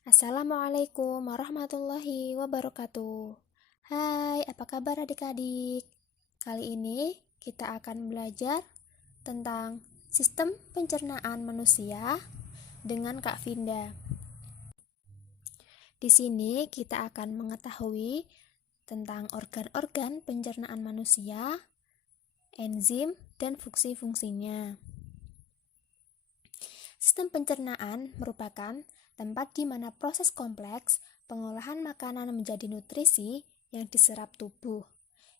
Assalamualaikum warahmatullahi wabarakatuh. Hai, apa kabar adik-adik? Kali ini kita akan belajar tentang sistem pencernaan manusia dengan Kak Vinda. Di sini kita akan mengetahui tentang organ-organ pencernaan manusia, enzim, dan fungsi-fungsinya. Sistem pencernaan merupakan tempat di mana proses kompleks pengolahan makanan menjadi nutrisi yang diserap tubuh.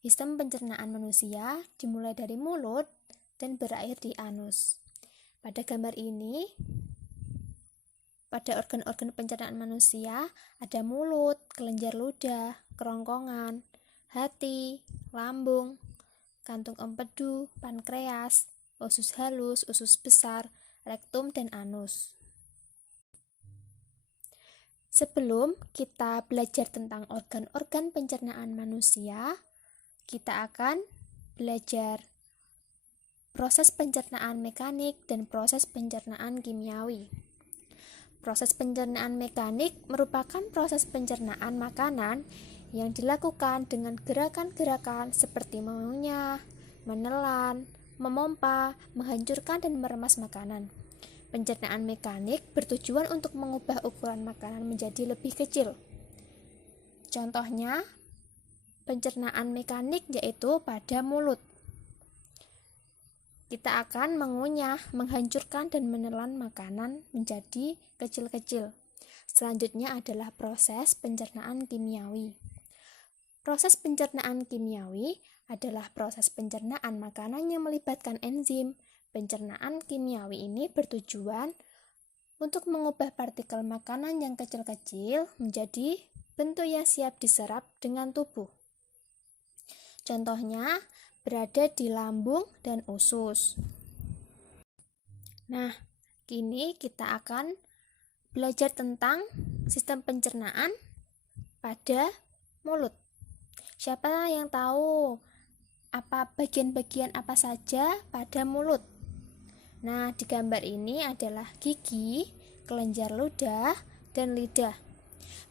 Sistem pencernaan manusia dimulai dari mulut dan berakhir di anus. Pada gambar ini, pada organ-organ pencernaan manusia ada mulut, kelenjar ludah, kerongkongan, hati, lambung, kantung empedu, pankreas, usus halus, usus besar, rektum, dan anus. Sebelum kita belajar tentang organ-organ pencernaan manusia, kita akan belajar proses pencernaan mekanik dan proses pencernaan kimiawi. Proses pencernaan mekanik merupakan proses pencernaan makanan yang dilakukan dengan gerakan-gerakan seperti mengunyah, menelan, memompa, menghancurkan, dan meremas makanan. Pencernaan mekanik bertujuan untuk mengubah ukuran makanan menjadi lebih kecil. Contohnya, pencernaan mekanik yaitu pada mulut. Kita akan mengunyah, menghancurkan, dan menelan makanan menjadi kecil-kecil. Selanjutnya adalah proses pencernaan kimiawi. Proses pencernaan kimiawi adalah proses pencernaan makanan yang melibatkan enzim. Pencernaan kimiawi ini bertujuan untuk mengubah partikel makanan yang kecil-kecil menjadi bentuk yang siap diserap dengan tubuh. Contohnya berada di lambung dan usus. Nah, kini kita akan belajar tentang sistem pencernaan pada mulut. Siapa yang tahu apa bagian-bagian apa saja pada mulut? Nah, di gambar ini adalah gigi, kelenjar ludah, dan lidah.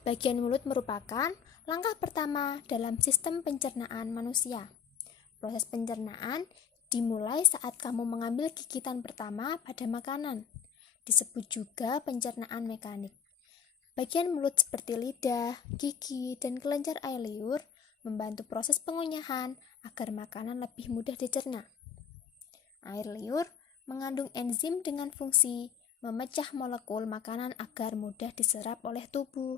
Bagian mulut merupakan langkah pertama dalam sistem pencernaan manusia. Proses pencernaan dimulai saat kamu mengambil gigitan pertama pada makanan. Disebut juga pencernaan mekanik. Bagian mulut seperti lidah, gigi, dan kelenjar air liur membantu proses pengunyahan agar makanan lebih mudah dicerna. Air liur mengandung enzim dengan fungsi memecah molekul makanan agar mudah diserap oleh tubuh.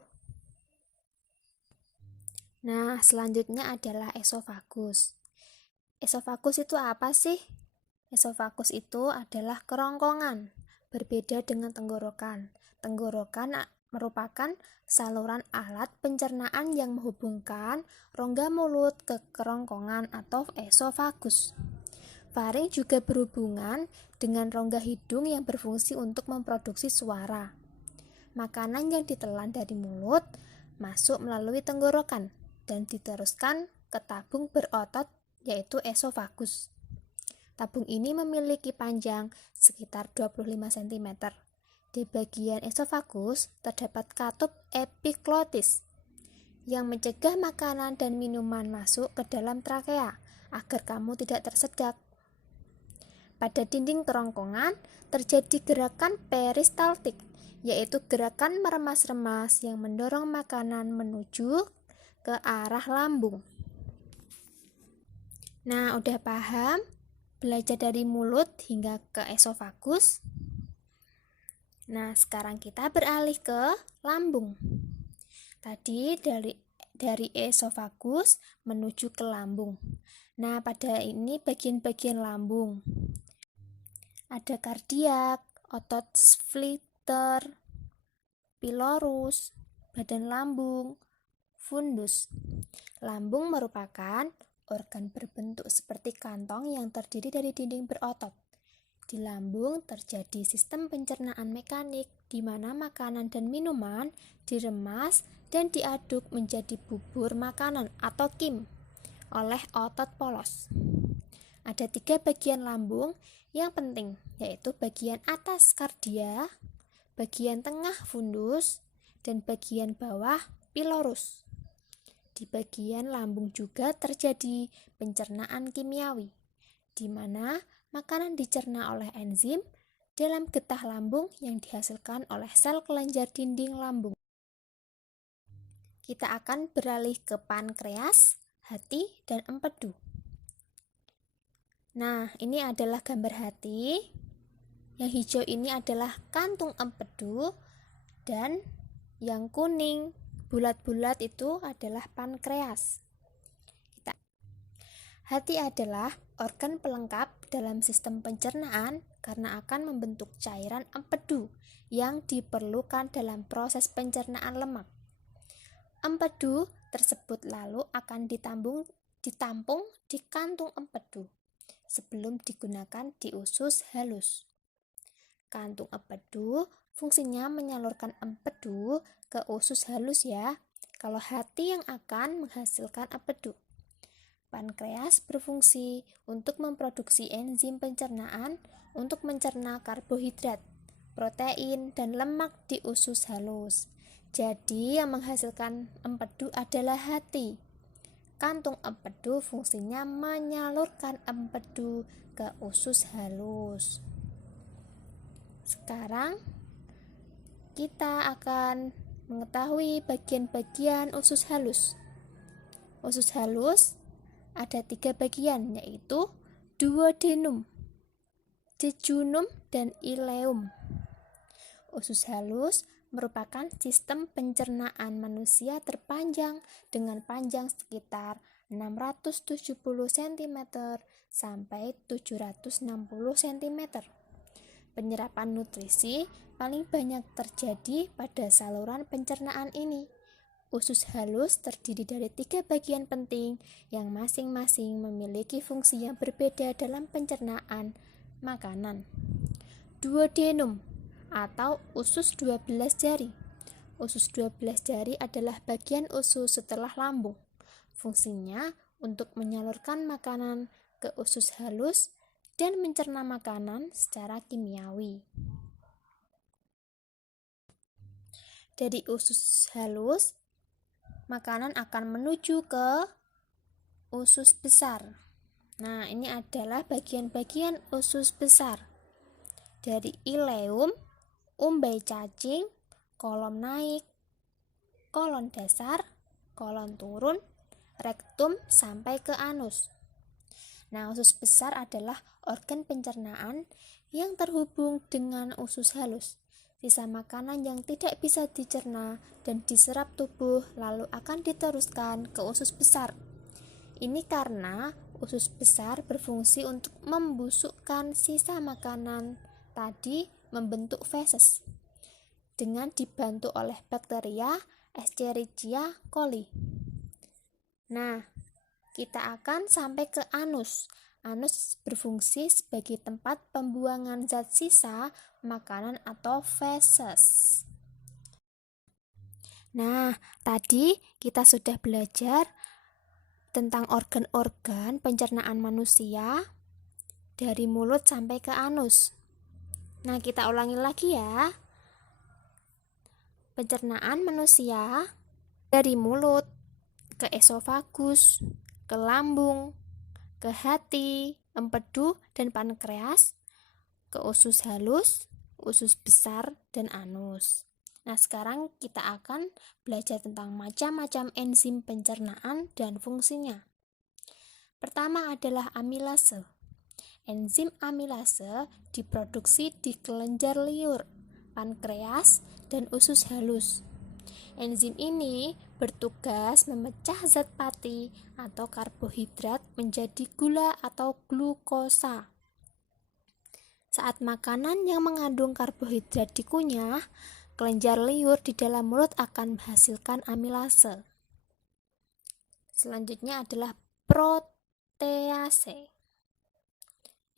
Nah, selanjutnya adalah esofagus. Esofagus itu apa sih? Esofagus itu adalah kerongkongan, berbeda dengan tenggorokan. Tenggorokan merupakan saluran alat pencernaan yang menghubungkan rongga mulut ke kerongkongan atau esofagus. Faring juga berhubungan dengan rongga hidung yang berfungsi untuk memproduksi suara. Makanan yang ditelan dari mulut masuk melalui tenggorokan dan diteruskan ke tabung berotot yaitu esofagus. Tabung ini memiliki panjang sekitar 25 cm. Di bagian esofagus terdapat katup epiglotis yang mencegah makanan dan minuman masuk ke dalam trakea agar kamu tidak tersedak. Pada dinding kerongkongan terjadi gerakan peristaltik, yaitu gerakan meremas-remas yang mendorong makanan menuju ke arah lambung. Nah, udah paham? Belajar dari mulut hingga ke esofagus. Nah, sekarang kita beralih ke lambung. Tadi dari esofagus menuju ke lambung. Nah, pada ini bagian-bagian lambung. Ada kardiak, otot sphincter, pylorus, badan lambung, fundus. Lambung merupakan organ berbentuk seperti kantong yang terdiri dari dinding berotot. Di lambung terjadi sistem pencernaan mekanik di mana makanan dan minuman diremas dan diaduk menjadi bubur makanan atau kim oleh otot polos. Ada 3 bagian lambung yang penting, yaitu bagian atas kardia, bagian tengah fundus, dan bagian bawah pilorus. Di bagian lambung juga terjadi pencernaan kimiawi, di mana makanan dicerna oleh enzim dalam getah lambung yang dihasilkan oleh sel kelenjar dinding lambung. Kita akan beralih ke pankreas, hati, dan empedu. Nah, ini adalah gambar hati. Yang hijau ini adalah kantung empedu, dan yang kuning bulat-bulat itu adalah pankreas. Hati adalah organ pelengkap dalam sistem pencernaan karena akan membentuk cairan empedu yang diperlukan dalam proses pencernaan lemak. Empedu tersebut lalu akan ditampung di kantung empedu sebelum digunakan di usus halus. Kantung empedu fungsinya menyalurkan empedu ke usus halus ya, kalau hati yang akan menghasilkan empedu. Pankreas berfungsi untuk memproduksi enzim pencernaan untuk mencerna karbohidrat, protein, dan lemak di usus halus. Jadi yang menghasilkan empedu adalah hati. Kantung empedu fungsinya menyalurkan empedu ke usus halus. Sekarang kita akan mengetahui bagian-bagian usus halus. Usus halus ada 3 bagian, yaitu duodenum, jejunum, dan ileum. Usus halus merupakan sistem pencernaan manusia terpanjang dengan panjang sekitar 670 cm sampai 760 cm. Penyerapan nutrisi paling banyak terjadi pada saluran pencernaan ini. Usus halus terdiri dari 3 bagian penting yang masing-masing memiliki fungsi yang berbeda dalam pencernaan makanan. Duodenum atau usus 12 jari. Usus 12 jari adalah bagian usus setelah lambung. Fungsinya untuk menyalurkan makanan ke usus halus dan mencerna makanan secara kimiawi. Dari usus halus, makanan akan menuju ke usus besar. Nah, ini adalah bagian-bagian usus besar. Dari ileum, umbai cacing, kolom naik, kolon dasar, kolon turun, rektum sampai ke anus. Nah, usus besar adalah organ pencernaan yang terhubung dengan usus halus. Sisa makanan yang tidak bisa dicerna dan diserap tubuh lalu akan diteruskan ke usus besar. Ini karena usus besar berfungsi untuk membusukkan sisa makanan tadi membentuk feses dengan dibantu oleh bakteria Escherichia coli. Nah, kita akan sampai ke anus. Anus berfungsi sebagai tempat pembuangan zat sisa makanan atau feses. Nah, tadi kita sudah belajar tentang organ-organ pencernaan manusia dari mulut sampai ke anus. Nah, kita ulangi lagi ya. Pencernaan manusia dari mulut ke esofagus, ke lambung, ke hati, empedu, dan pankreas, ke usus halus, usus besar, dan anus. Nah, sekarang kita akan belajar tentang macam-macam enzim pencernaan dan fungsinya. Pertama adalah amilase. Enzim amilase diproduksi di kelenjar liur, pankreas, dan usus halus. Enzim ini bertugas memecah zat pati atau karbohidrat menjadi gula atau glukosa. Saat makanan yang mengandung karbohidrat dikunyah, kelenjar liur di dalam mulut akan menghasilkan amilase. Selanjutnya adalah protease.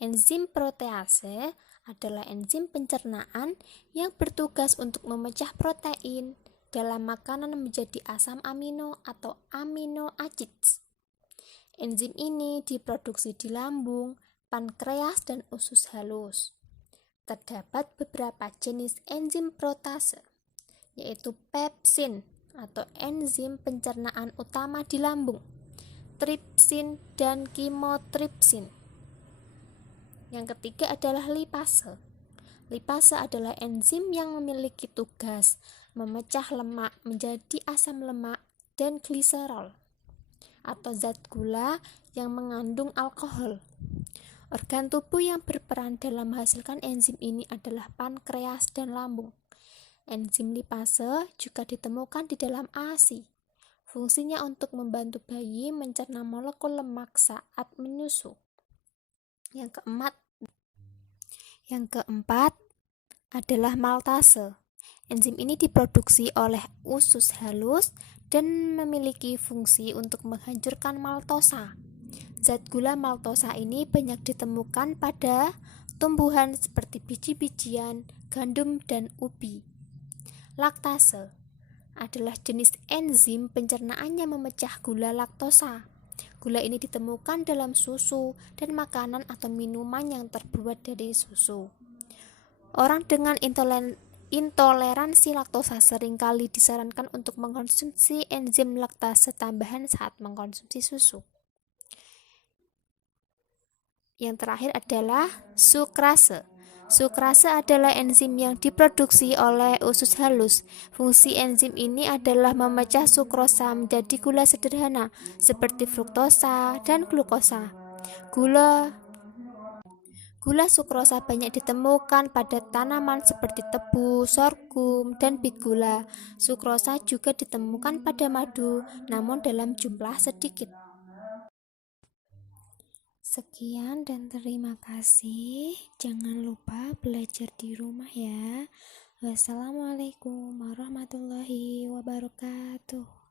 Enzim protease adalah enzim pencernaan yang bertugas untuk memecah protein dalam makanan menjadi asam amino atau amino acids. Enzim ini diproduksi di lambung, pankreas, dan usus halus. Terdapat beberapa jenis enzim protease. yaitu pepsin atau enzim pencernaan utama di lambung, tripsin dan kimotripsin. Yang ketiga adalah lipase. Lipase adalah enzim yang memiliki tugas memecah lemak menjadi asam lemak dan gliserol atau zat gula yang mengandung alkohol. Organ tubuh yang berperan dalam menghasilkan enzim ini adalah pankreas dan lambung. Enzim lipase juga ditemukan di dalam ASI. Fungsinya untuk membantu bayi mencerna molekul lemak saat menyusu. Yang keempat adalah maltase. Enzim ini diproduksi oleh usus halus dan memiliki fungsi untuk menghancurkan maltosa. Zat gula maltosa ini banyak ditemukan pada tumbuhan seperti biji-bijian, gandum, dan ubi. Laktase adalah jenis enzim pencernaan yang memecah gula laktosa. Gula ini ditemukan dalam susu dan makanan atau minuman yang terbuat dari susu. Orang dengan intoleransi laktosa seringkali disarankan untuk mengkonsumsi enzim laktase tambahan saat mengkonsumsi susu. Yang terakhir adalah sukrase. Sukrase adalah enzim yang diproduksi oleh usus halus. Fungsi enzim ini adalah memecah sukrosa menjadi gula sederhana seperti fruktosa dan glukosa. Gula sukrosa banyak ditemukan pada tanaman seperti tebu, sorghum, dan bit gula. Sukrosa juga ditemukan pada madu, namun dalam jumlah sedikit. Sekian dan terima kasih. Jangan lupa belajar di rumah ya. Wassalamualaikum warahmatullahi wabarakatuh.